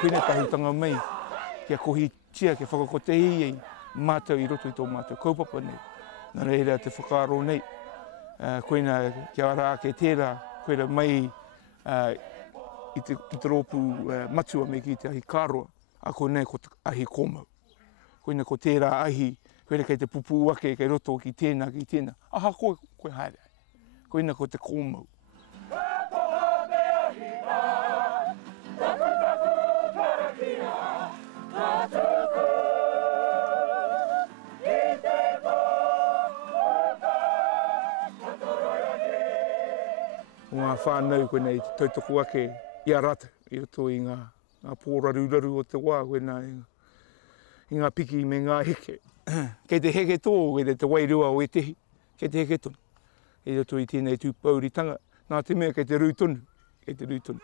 koina tahutanga mai, kia kohi tia, kia whakakotehi ei mātou I roto I tō mātou kaupapa nei. Nā reira te whakaaro nei, koina kia ara ke tērā, koina mai I te rōpu matua me ki te ahi kāroa, a koina ko te ahi kōmau. Koina ko tērā ahi, koina kei te pupu ake, kei roto ki tēnā, aha koe haere. Koina ko te kōmau. Ngā whānau koina I te tautoko ake I a rata, I roto I ngā pōraru o te wā, koina I ngā piki me ngā heke. Kei te heke tō, kei te wairua o e tehi, kei te heke tonu. I roto I tēnei tūpauritanga, nā te mea kei te rūtonu, kei te rūtonu.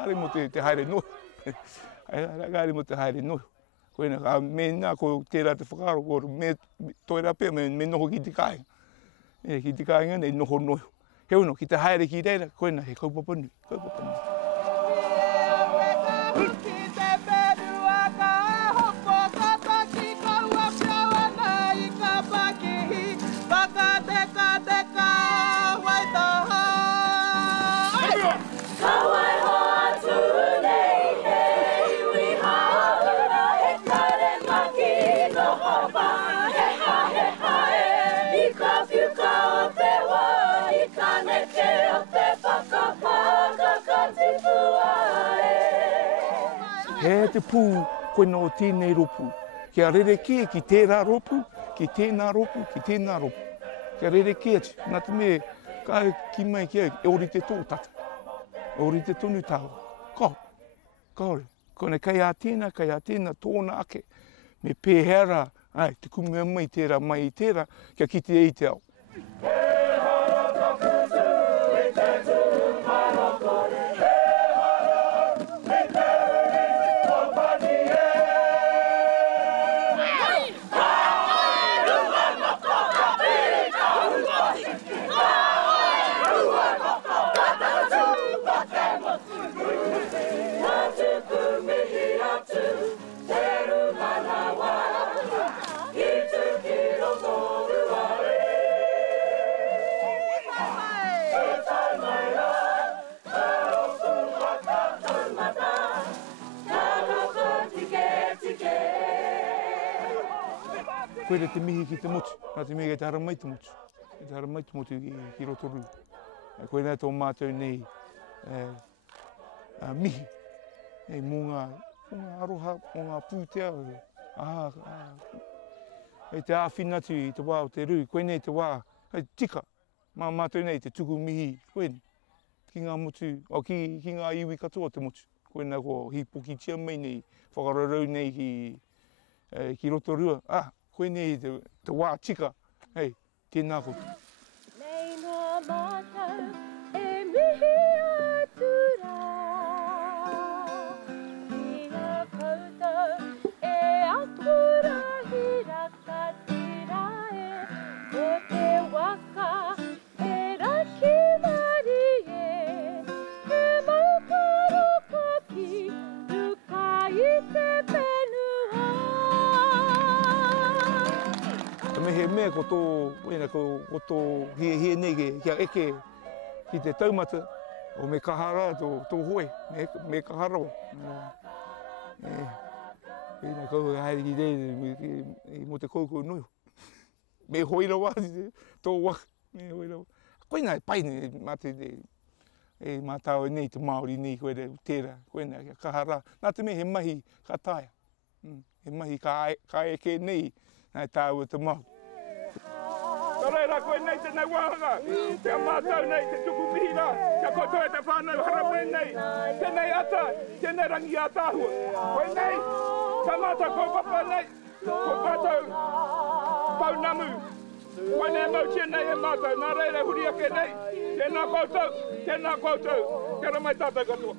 Kāre mo te haere noho. Kāre mo te haere noho. Koina, mena ko tērā te whakaaro, ko me toera pēr, me noho ki te kāinga. Ki te kāinga nei noho. Heuno, ki te haere ki reira, koina, he kaupapa nui. He te pū koina o tēnei ropu. Kia rereke ki tērā ropu, ki tēnā ropu, ki tēnā ropu. Kia rereke atu. Nā te me, kai ki mai kia, e ori te tō tata. E ori te tonu tāua. Kaore. Koina kai a tēnā tōna ake. Me pēhera, ai, te kumea mai tērā, kia kite ei te au. Koere te mihi ki te motu, nā te mihi kei te haramai te motu. Kei te haramai te motu ki Rotorua. Koe tō mātou nei mihi. Mō ngā aroha, mō ngā pūtea. Hei te āwhinatu I te wā o te rū. Koe nei te wā, hei tika. Mātou nei te tuku mihi. Koe nei. Ki ngā motu, ki ngā iwi katoa te motu. Koe nei ko hipoki tia mai nei, whakararau nei ki Rotorua. Koe nei te wā tika, hei, tēnā koutou. Nei ngā mātou e mihi atu rā, ki ngā koutou e apurahi raka tira e, o te waka e raki mari e, he maukaroko ki ruka I te whenua. He mea ko tō hie nei kia eke ki te taumata o me kahara tō hoe, me kahara o. Pēnā kau haere ki rei mo te koukou noio. Me hoira wā tō waka, me hoira wā. Koina e pai nei mātāua nei te Māori nei koe tērā, koina kia kahara. Nā te mea he mahi ka tāia, he mahi ka eke nei, nai tāua te mahu. Reira koe nei tēnei wāhanga, kia mātou nei te tuku mihi rā, kia koutou e te whānau haramai nei, tēnei ata, tēnei rangi a tāhua. Koe nei, ka mātou kaupapa nei, ko mātou paunamu, Koe ne mau tēnei e mātou, nā reira huri ake nei. Tēnā koutou, tēnā koutou. Kia ora mai tātou katoa.